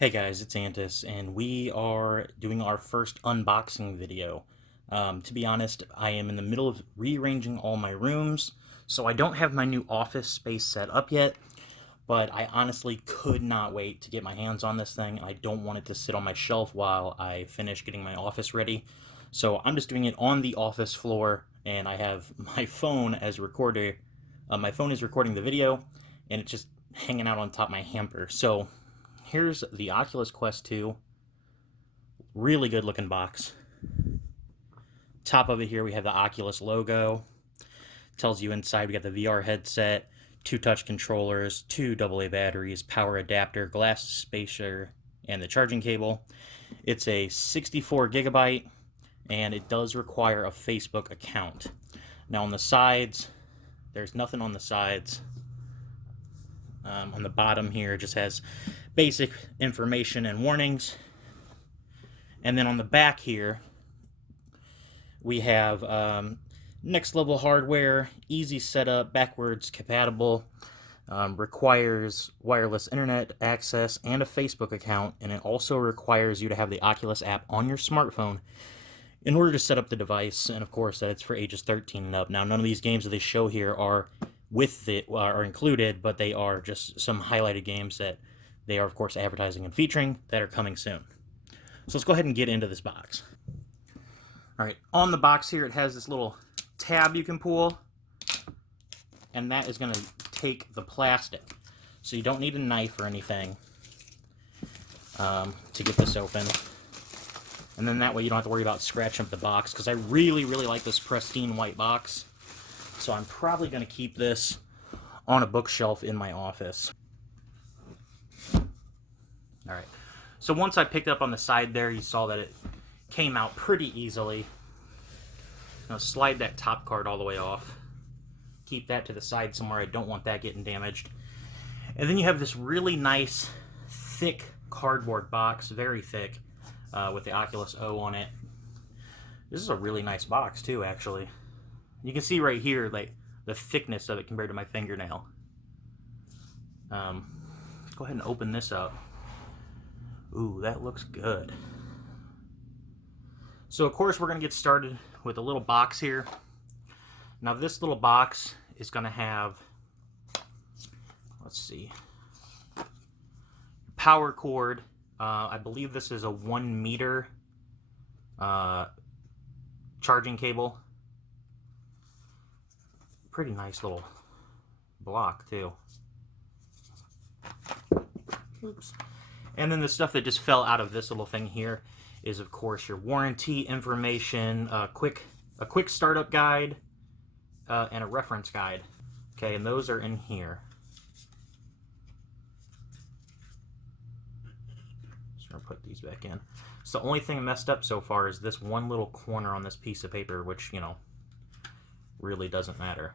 Hey guys, it's Antusj, and we are doing our first unboxing video. To be honest, I am in the middle of rearranging all my rooms, so I don't have my new office space set up yet, but I honestly could not wait to get my hands on this thing, and I don't want it to sit on my shelf while I finish getting my office ready. So I'm just doing it on the office floor, and I have my phone as recorder. My phone is recording the video, and it's just hanging out on top of my hamper. So here's the Oculus Quest 2. Really good looking box. Top of it here we have the Oculus logo. Tells you inside we got the VR headset, 2 touch controllers, 2 AA batteries, power adapter, glass spacer, and the charging cable. It's a 64 gigabyte, and it does require a Facebook account. Now on the sides, there's nothing on the sides. On the bottom here, it just has basic information and warnings. And then on the back here, we have next level hardware, easy setup, backwards compatible, requires wireless internet access and a Facebook account, and it also requires you to have the Oculus app on your smartphone in order to set up the device, and of course that it's for ages 13 and up. Now, none of these games that they show here are with it are included, but they are just some highlighted games that they are of course advertising and featuring that are coming soon. So let's go ahead and get into this box. Alright, on the box here it has this little tab you can pull, and that is going to take the plastic. So you don't need a knife or anything to get this open. And then that way you don't have to worry about scratching up the box, because I really like this pristine white box. So I'm probably going to keep this on a bookshelf in my office. Alright, so once I picked up on the side there, you saw that it came out pretty easily. Now slide that top card all the way off. Keep that to the side somewhere. I don't want that getting damaged. And then you have this really nice, thick cardboard box, very thick, with the Oculus O on it. This is a really nice box too, actually. You can see right here, like, the thickness of it compared to my fingernail. Let's go ahead and open this up. Ooh, that looks good. So of course we're going to get started with a little box here. Now this little box is going to have, let's see, power cord. I believe this is a 1 meter charging cable. Pretty nice little block too. Oops. And then the stuff that just fell out of this little thing here is, of course, your warranty information, a quick startup guide, and a reference guide. Okay, and those are in here. Just gonna put these back in. So the only thing messed up so far is this one little corner on this piece of paper, which, you know, really doesn't matter.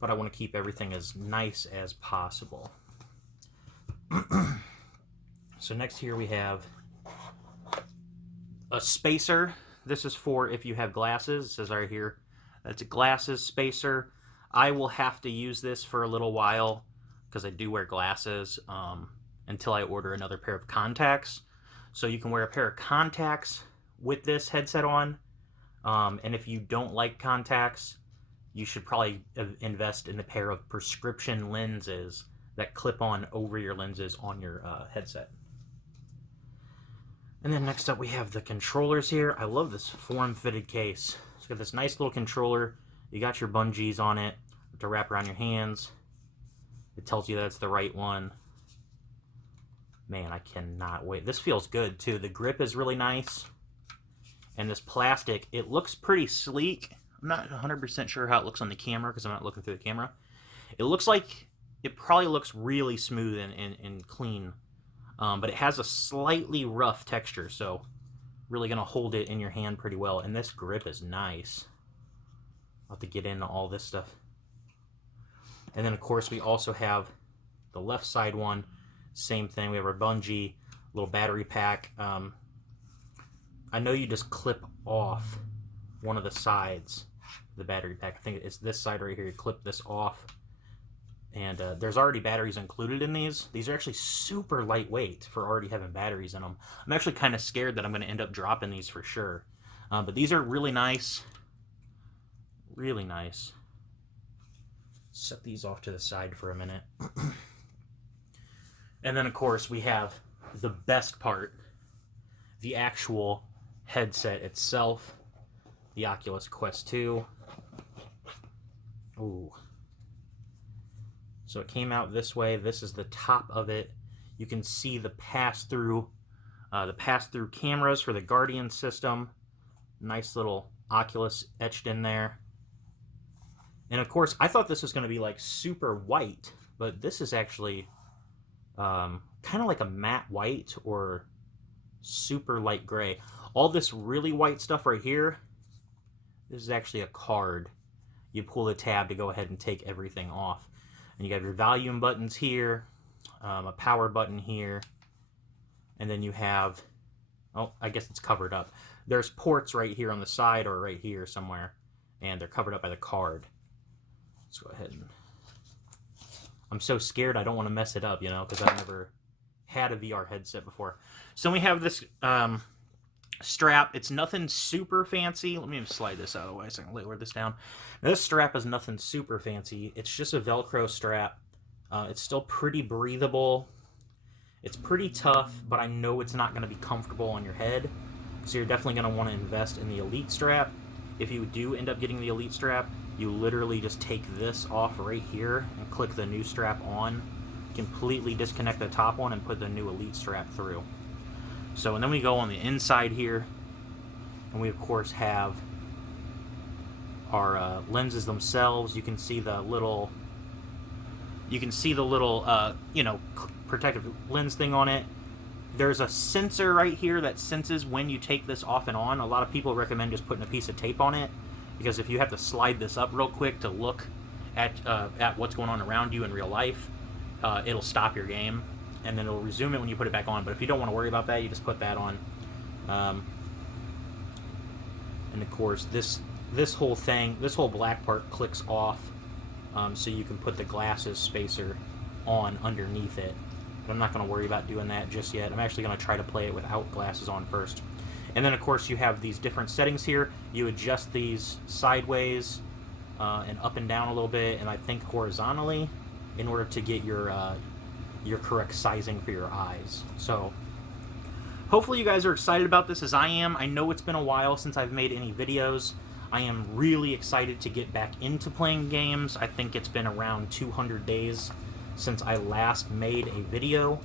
But I want to keep everything as nice as possible. So next here we have a spacer. This is for if you have glasses. It says right here, that's a glasses spacer. I will have to use this for a little while because I do wear glasses until I order another pair of contacts. So you can wear a pair of contacts with this headset on. And if you don't like contacts, you should probably invest in a pair of prescription lenses that clip on over your lenses on your headset. And then next up we have the controllers here. I love this form-fitted case. It's got this nice little controller. You got your bungees on it to wrap around your hands. It tells you that it's the right one. Man, I cannot wait. This feels good too. The grip is really nice. And this plastic, it looks pretty sleek. I'm not 100% sure how it looks on the camera because I'm not looking through the camera. It looks like it probably looks really smooth and clean. But it has a slightly rough texture, so really going to hold it in your hand pretty well. And this grip is nice. I'll have to get into all this stuff. And then, of course, we also have the left side one. Same thing. We have our bungee, little battery pack. I know you just clip off one of the sides of the battery pack. I think it's this side right here. You clip this off, And there's already batteries included in these. These are actually super lightweight for already having batteries in them. I'm actually kind of scared that I'm going to end up dropping these for sure. But these are really nice. Really nice. Set these off to the side for a minute. And then, of course, we have the best part. The actual headset itself. The Oculus Quest 2. Ooh. So it came out this way. This is the top of it. You can see the pass-through cameras for the Guardian system. Nice little Oculus etched in there. And of course, I thought this was going to be like super white, but this is actually kind of like a matte white or super light gray. All this really white stuff right here, this is actually a card. You pull the tab to go ahead and take everything off. And you have your volume buttons here, a power button here, and then you have, oh, I guess it's covered up. There's ports right here on the side or right here somewhere, and they're covered up by the card. Let's go ahead and, I'm so scared I don't want to mess it up, you know, because I've never had a VR headset before. So we have this strap. It's nothing super fancy. Let me slide this out of the way so I can lower this down. Now, this strap is nothing super fancy. It's just a Velcro strap. It's still pretty breathable. It's pretty tough, but I know it's not going to be comfortable on your head. So you're definitely going to want to invest in the Elite strap. If you do end up getting the Elite strap, you literally just take this off right here and click the new strap on. Completely disconnect the top one and put the new Elite strap through. So, and then we go on the inside here, and we of course have our lenses themselves. You can see the little, you know, protective lens thing on it. There's a sensor right here that senses when you take this off and on. A lot of people recommend just putting a piece of tape on it, because if you have to slide this up real quick to look at what's going on around you in real life, it'll stop your game, and then it'll resume it when you put it back on. But if you don't want to worry about that, you just put that on. And of course, this whole thing, this whole black part clicks off, so you can put the glasses spacer on underneath it. But I'm not going to worry about doing that just yet. I'm actually going to try to play it without glasses on first. And then of course you have these different settings here. You adjust these sideways and up and down a little bit, and I think horizontally, in order to get your correct sizing for your eyes. So hopefully you guys are excited about this as I am. I know it's been a while since I've made any videos. I am really excited to get back into playing games. I think it's been around 200 days since I last made a video,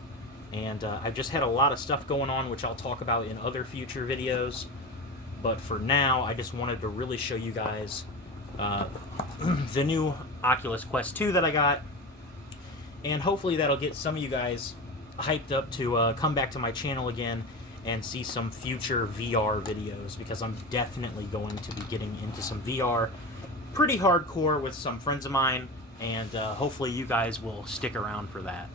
and I've just had a lot of stuff going on, which I'll talk about in other future videos. But for now, I just wanted to really show you guys the new Oculus Quest 2 that I got, and hopefully that'll get some of you guys hyped up to come back to my channel again and see some future VR videos, because I'm definitely going to be getting into some VR pretty hardcore with some friends of mine, and hopefully you guys will stick around for that.